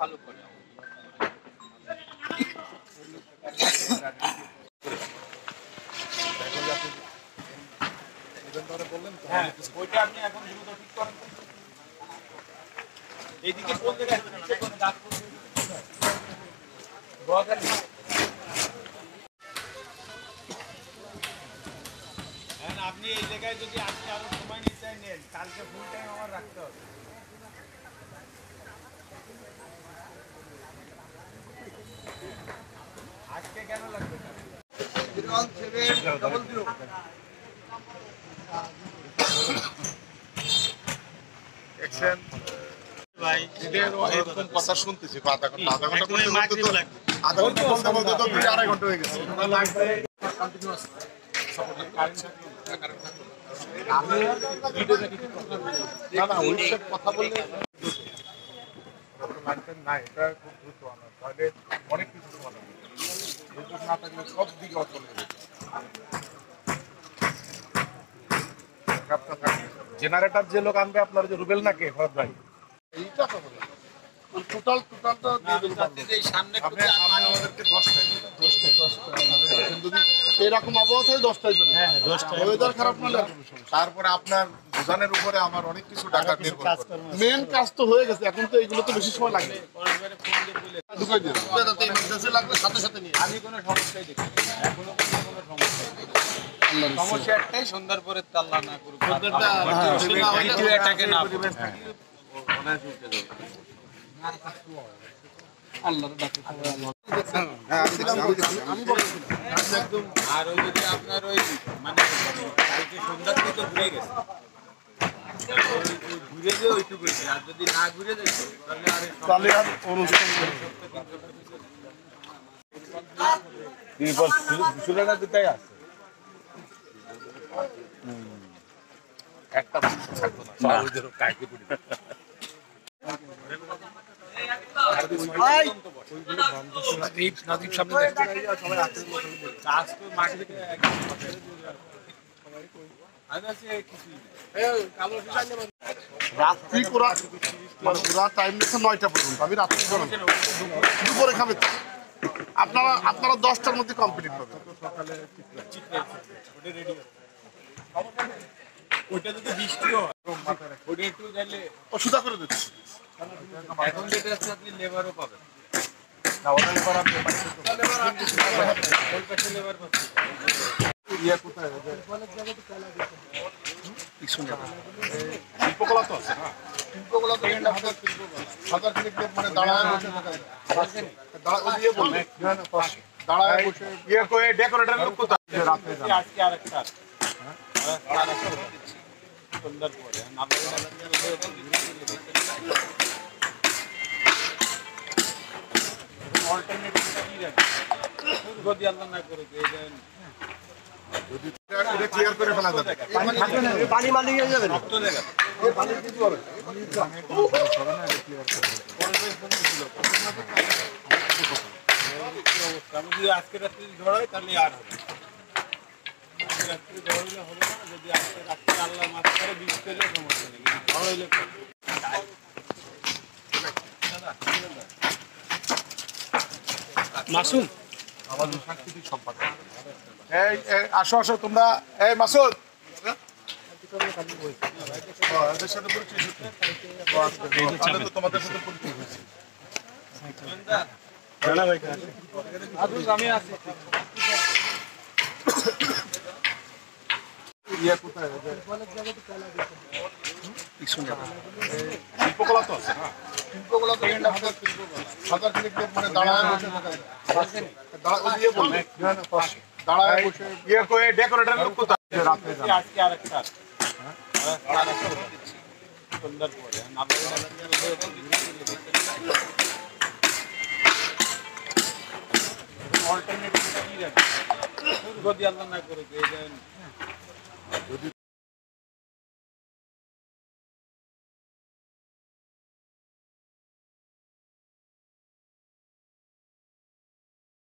ভালো করে হ্যাঁ ওইটা আপনি এখন দ্রুত ঠিক করেন। এইদিকে কোন জায়গায় আপনি এই জায়গায় যদি আজকে আরো সময় নিতে নেন, কালকে ফুল টাইম আমার রাখতে হবে। আজকে কেন লাগবে কথা শুনতেছি আধা ঘন্টা বলতে তো 2-2.5 ঘন্টা হয়ে গেছে। কথা বললে না, এটা খুব দ্রুত আনা, তাহলে অনেক কিছু বলা না থাকলে সব দিকে অচল হয়ে যাবে। জেনারেটর যে লোক আনবে আপনার যে রুবেল না কে ভরত ভাই, এইটা তো বলে টোটালটা আমাদেরকে 10টায় যদি এরকম আবহাওয়া থাকে 10টায় ওয়েদার খারাপ না, তারপরে আপনার বোঝানোর উপরে আমার অনেক কিছু টাকা মেন কাজ তো হয়ে গেছে। এখন তো এইগুলো তো বেশি সময় লাগবে। সাথে সাথে নিয়ে আমি কোনো সমস্যাই দেখি এখনো কোনো সমস্যা একটাই, সন্ধ্যার পরে তাল্লা না করুক, আর ওই যদি আপনার ওই মানে সন্ধ্যার দিকে ঘুরে গেছে ঘুরে যে ওইটুকু, আর যদি না ঘুরে যেত তাহলে আর অনুষ্ঠান একটা থাকতো না রাত্রি পুরা টাইম নিচ্ছে 9টা পর্যন্ত। আমি রাত্রি দুপুরে খাবে, আপনারা 10টার মধ্যে কমপ্লিট করবেন। ওইটা যদি বৃষ্টি হয় ওইটা একটু গেলে অসুবিধা করে দিচ্ছে। এখন যেটা আছে আপনি লেবারও পাবেন না, ওটা লেবার আপনি লেবার ইয়ে কোথায় শিল্পকলা তো আছে না, শিল্পকলা তো হাজার মানে দাঁড়ায় বসে দাঁড়ায় বসে ইয়ে করে ডেকোরেটর লোক কোথায় রাতে আজকে আরেকটা সন্ধ্যার পরে ক্লিয়ার করে ফেলা যাবে, পানি মালি হয়ে যাবে না। আমি যদি আজকে রাত্রে ঝড় হয় তাহলে আর হবে রাত্রে ঝড় হলে হবে না। যদি আজকে রাত্রে আল্লাহ মাছ করে বৃষ্টি হলে সমস্যা নেই, কিন্তু ঝড় হইলে মাসুদ আমাদের সাংস্কৃতিক সম্পাদক। আসো আসো তোমরা, এই মাসুদ এদের সাথে পরিচয় তো তোমাদের সাথে পরিচয় হয়েছে। আমি আছি শিল্পকলা তো আছে না, শিল্পকলা তো হাজার মানে দাঁড়ায় বসে দাঁড়ায় বসে ইয়ে করে ডেকোরেটর লোক কোথায় রাতে আজকে আরেকটা সন্ধ্যার পরে অল্টারনেটিভ কি রাখবে যদি আল্লাহ না করুক।